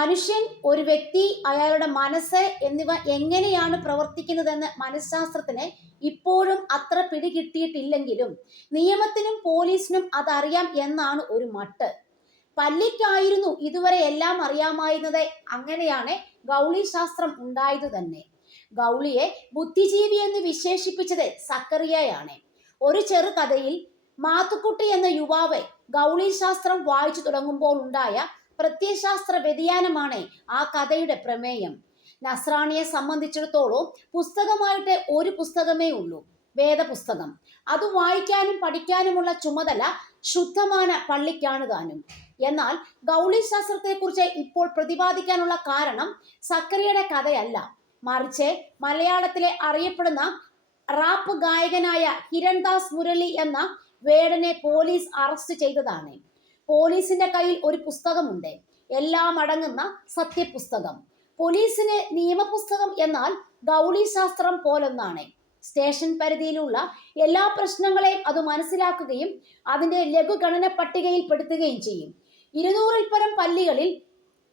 മനുഷ്യൻ, ഒരു വ്യക്തി, അയാളുടെ മനസ്സ് എന്നിവ എങ്ങനെയാണ് പ്രവർത്തിക്കുന്നതെന്ന് മനഃശാസ്ത്രത്തിന് ഇപ്പോഴും അത്ര പിടികിട്ടിയിട്ടില്ലെങ്കിലും നിയമത്തിനും പോലീസിനും അതറിയാം എന്നാണ് ഒരു മട്ട്. പല്ലിക്കായിരുന്നു ഇതുവരെ എല്ലാം അറിയാമായിരുന്നത്. അങ്ങനെയാണ് ഗൗളി ശാസ്ത്രം ഉണ്ടായത് തന്നെ. ഗൗളിയെ ബുദ്ധിജീവി എന്ന് വിശേഷിപ്പിച്ചത് സക്കറിയയാണ്. ഒരു ചെറുകഥയിൽ മാത്തുക്കുട്ടി എന്ന യുവാവ് ഗൗളി ശാസ്ത്രം വായിച്ചു തുടങ്ങുമ്പോൾ ഉണ്ടായ പ്രത്യയശാസ്ത്ര വ്യതിയാനമാണ് ആ കഥയുടെ പ്രമേയം. നസ്രാണിയെ സംബന്ധിച്ചിടത്തോളം പുസ്തകമായിട്ട് ഒരു പുസ്തകമേ ഉള്ളൂ, വേദപുസ്തകം. അത് വായിക്കാനും പഠിക്കാനുമുള്ള ചുമതല ശുദ്ധമാന പള്ളിക്കാണ് താനും. എന്നാൽ ഗൗളി ശാസ്ത്രത്തെക്കുറിച്ച് ഇപ്പോൾ പ്രതിപാദിക്കാനുള്ള കാരണം സക്കറിയയുടെ കഥയല്ല, മറിച്ച് മലയാളത്തിലെ അറിയപ്പെടുന്ന റാപ്പ് ഗായകനായ ഹിരൺദാസ് മുരളി എന്ന വേടനെ പോലീസ് അറസ്റ്റ് ചെയ്തതാണ്. പോലീസിന്റെ കയ്യിൽ ഒരു പുസ്തകമുണ്ട്, എല്ലാം അടങ്ങുന്ന സത്യപുസ്തകം. പോലീസിന് നിയമപുസ്തകം എന്നാൽ ഗൗളി ശാസ്ത്രം പോലൊന്നാണ്. സ്റ്റേഷൻ പരിധിയിലുള്ള എല്ലാ പ്രശ്നങ്ങളെയും അത് മനസ്സിലാക്കുകയും അതിന്റെ ലഘുഗണന പട്ടികയിൽ പെടുത്തുകയും ചെയ്യും. 200-ൽ പരം പല്ലികളിൽ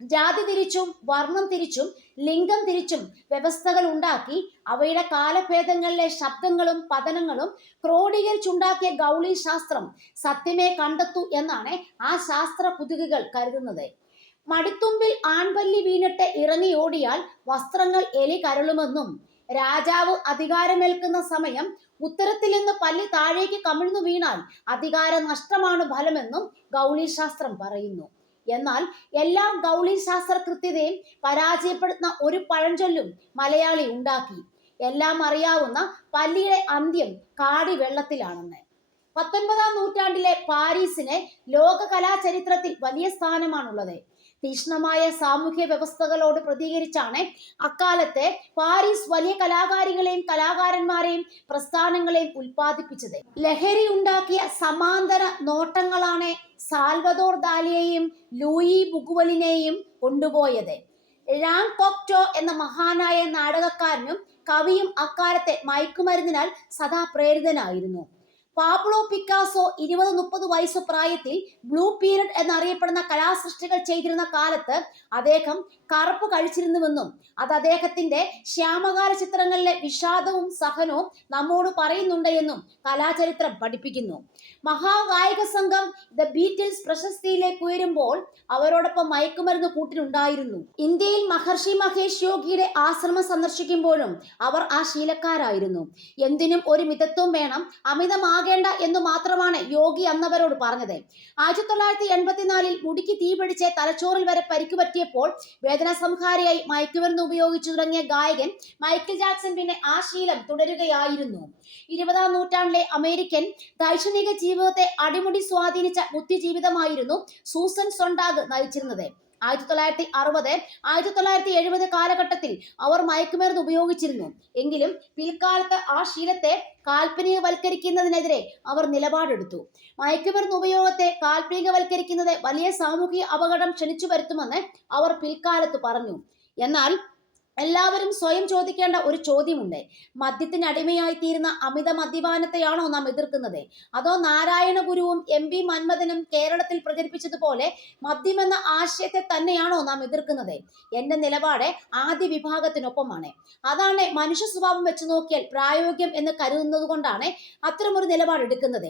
ജാതി തിരിച്ചും വർണ്ണം തിരിച്ചും ലിംഗം തിരിച്ചും വ്യവസ്ഥകൾ ഉണ്ടാക്കി അവയുടെ കാലഭേദങ്ങളിലെ ശബ്ദങ്ങളും പതനങ്ങളും ക്രോഡീകരിച്ചുണ്ടാക്കിയ ഗൗളി ശാസ്ത്രം സത്യമേ കണ്ടെത്തൂ എന്നാണ് ആ ശാസ്ത്ര കുതുകികൾ കരുതുന്നത്. മടിത്തുമ്പിൽ ആൺപല്ലി വീണിട്ട് ഇറങ്ങി ഓടിയാൽ വസ്ത്രങ്ങൾ എലി കരളുമെന്നും രാജാവ് അധികാരമേൽക്കുന്ന സമയം ഉത്തരത്തിൽ നിന്ന് പല്ലി താഴേക്ക് കമിഴ്ന്നു വീണാൽ അധികാര നഷ്ടമാണ് ഫലമെന്നും ഗൗളി ശാസ്ത്രം പറയുന്നു. എന്നാൽ എല്ലാ ഗൗളി ശാസ്ത്ര കൃത്യതയും പരാജയപ്പെടുത്തുന്ന ഒരു പഴഞ്ചൊല്ലും മലയാളി ഉണ്ടാക്കി. എല്ലാം അറിയാവുന്ന പല്ലിയുടെ അന്ത്യം കാടി വെള്ളത്തിലാണെന്ന്. 19-ാം നൂറ്റാണ്ടിലെ പാരീസിന് ലോക കലാചരിത്രത്തിൽ വലിയ സ്ഥാനമാണുള്ളത്. തീക്ഷ്ണമായ സാമൂഹ്യ വ്യവസ്ഥകളോട് പ്രതികരിച്ചാണ് അക്കാലത്തെ പാരീസ് വലിയ കലാകാരികളെയും കലാകാരന്മാരെയും പ്രസ്ഥാനങ്ങളെയും ഉൽപ്പാദിപ്പിച്ചത്. ലഹരി ഉണ്ടാക്കിയ സമാന്തര നോട്ടങ്ങളാണ് സാൽവദോർ ദാലിയെയും ലൂയി ബുഗുവലിനെയും കൊണ്ടുപോയത്. ഴാൻ കോക്ടോ എന്ന മഹാനായ നാടകക്കാരനും കവിയും അക്കാലത്തെ മയക്കുമരുന്നിനാൽ സദാ പ്രേരിതനായിരുന്നു. പാബ്ലോ പിക്കാസോ 20-30 വയസ്സു പ്രായത്തിൽ ബ്ലൂ പീരിയഡ് എന്നറിയപ്പെടുന്ന കലാസൃഷ്ടികൾ ചെയ്തിരുന്ന കാലത്ത് അദ്ദേഹം കറുപ്പ് കഴിച്ചിരുന്നുവെന്നും അത് അദ്ദേഹത്തിന്റെ ശ്യാമകാല ചിത്രങ്ങളിലെ വിഷാദവും സഹനവും നമ്മോട് പറയുന്നുണ്ട് എന്നും കലാചരിത്രം പഠിപ്പിക്കുന്നു. മഹാഗായിക സംഘം ദ ബീറ്റിൽസ് പ്രശസ്തിയിലേക്ക് ഉയരുമ്പോൾ അവരോടൊപ്പം മയക്കുമരുന്ന് കൂട്ടിനുണ്ടായിരുന്നു. ഇന്ത്യയിൽ മഹർഷി മഹേഷ് യോഗിയുടെ ആശ്രമം സന്ദർശിക്കുമ്പോഴും അവർ ആ ശീലക്കാരായിരുന്നു. എന്തിനും ഒരു മിതത്വം വേണം, അമിതമാകേണ്ട എന്ന് മാത്രമാണ് യോഗി അന്നവരോട് പറഞ്ഞത്. 1984-ൽ മുടിക്ക് തീപിടിച്ച് തലച്ചോറിൽ വരെ പരിക്ക് പറ്റിയപ്പോൾ വേദന സംഹാരിയായി മയക്കുമരുന്ന് ഉപയോഗിച്ചു തുടങ്ങിയ ഗായകൻ മൈക്കിൾ ജാക്സൺ പിന്നെ ആ ശീലം തുടരുകയായിരുന്നു. 20-ാം നൂറ്റാണ്ടിലെ അമേരിക്കൻ ദൈക്ഷണിക ജീവിതത്തെ അടിമുടി സ്വാധീനിച്ച ബുദ്ധിജീവിതമായിരുന്നു സൂസൻ സൊണ്ടാഗ് നയിച്ചിരുന്നത്. 1960, 1970 കാലഘട്ടത്തിൽ അവർ മയക്കുമരുന്ന് ഉപയോഗിച്ചിരുന്നു. എങ്കിലും പിൽക്കാലത്ത് ആ ശീലത്തെ കാൽപ്പനികവൽക്കരിക്കുന്നതിനെതിരെ അവർ നിലപാടെടുത്തു. മയക്കുമരുന്ന് ഉപയോഗത്തെ കാൽപ്പനികവൽക്കരിക്കുന്നത് വലിയ സാമൂഹിക അപകടം ക്ഷണിച്ചു വരുത്തുമെന്ന് അവർ പിൽക്കാലത്ത് പറഞ്ഞു. എന്നാൽ എല്ലാവരും സ്വയം ചോദിക്കേണ്ട ഒരു ചോദ്യമുണ്ട്. മദ്യത്തിന് അടിമയായിത്തീരുന്ന അമിത മദ്യപാനത്തെയാണോ നാം എതിർക്കുന്നത്? അതോ നാരായണ ഗുരുവും MP മന്മഥനും കേരളത്തിൽ പ്രചരിപ്പിച്ചതുപോലെ മദ്യമെന്ന ആശയത്തെ തന്നെയാണോ നാം എതിർക്കുന്നത്? എന്റെ നിലപാട് ആദ്യ വിഭാഗത്തിനൊപ്പമാണ്. അതാണ് മനുഷ്യ സ്വഭാവം വെച്ച് നോക്കിയാൽ പ്രായോഗികം എന്ന് കരുതുന്നത് കൊണ്ടാണ് അത്തരമൊരു നിലപാടെടുക്കുന്നത്.